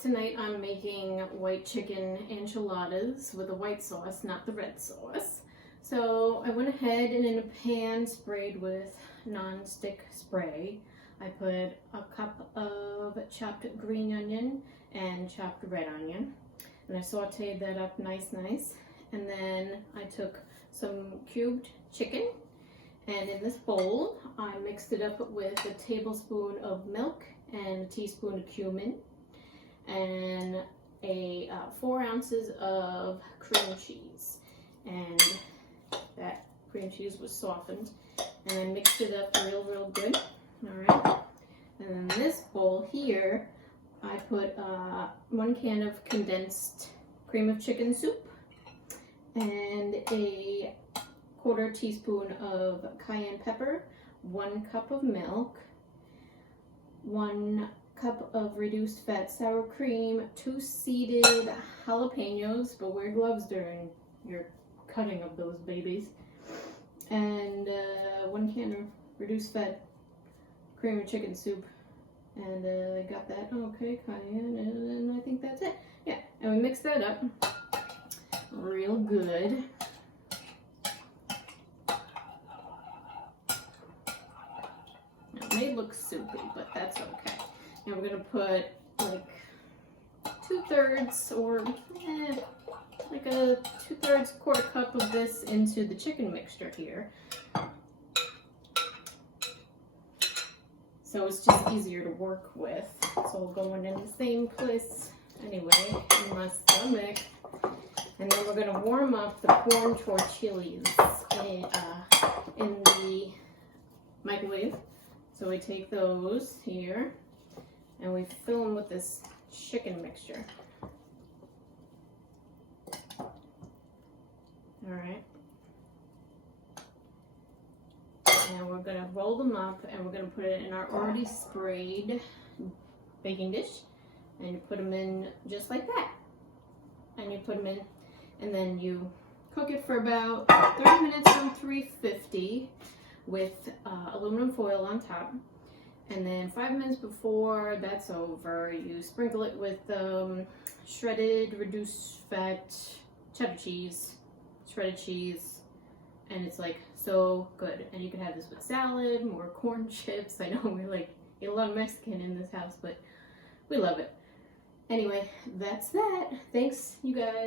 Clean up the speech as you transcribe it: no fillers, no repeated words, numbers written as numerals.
tonight I'm making white chicken enchiladas with a white sauce, not the red sauce. So I went ahead and in a pan sprayed with non-stick spray. I put a cup of chopped green onion and chopped red onion. And I sauteed that up nice. And then I took some cubed chicken. And in this bowl, I mixed it up with a tablespoon of milk and a teaspoon of cumin and 4 ounces of cream cheese. And that cream cheese was softened. And I mixed it up real good. Alright. And in this bowl here, I put 1 can of condensed cream of chicken soup and a 1/4 teaspoon of cayenne pepper, 1 cup of milk, 1 cup of reduced fat sour cream, 2 seeded jalapeños, but wear gloves during your cutting of those babies, and 1 can of reduced fat cream of chicken soup. And I got that, okay, cayenne, and I think that's it. Yeah, and we mix that up real good. It may look soupy, but that's okay. And we're gonna put like 2/3 or like a 2/3 1/4 cup of this into the chicken mixture here. So it's just easier to work with. It's all going in the same place anyway, in my stomach. And then we're gonna warm up the corn tortillas in the microwave. So we take those here and we fill them with this chicken mixture. Alright. And we're going to roll them up and we're going to put it in our already sprayed baking dish. And you put them in just like that. And you put them in and then you cook it for about 30 minutes on 350 with aluminum foil on top. And then 5 minutes before that's over, you sprinkle it with shredded reduced fat cheddar cheese, shredded cheese, and it's like so good. And you can have this with salad, more corn chips. I know we're like a lot of Mexican in this house, but we love it. Anyway, that's that. Thanks, you guys.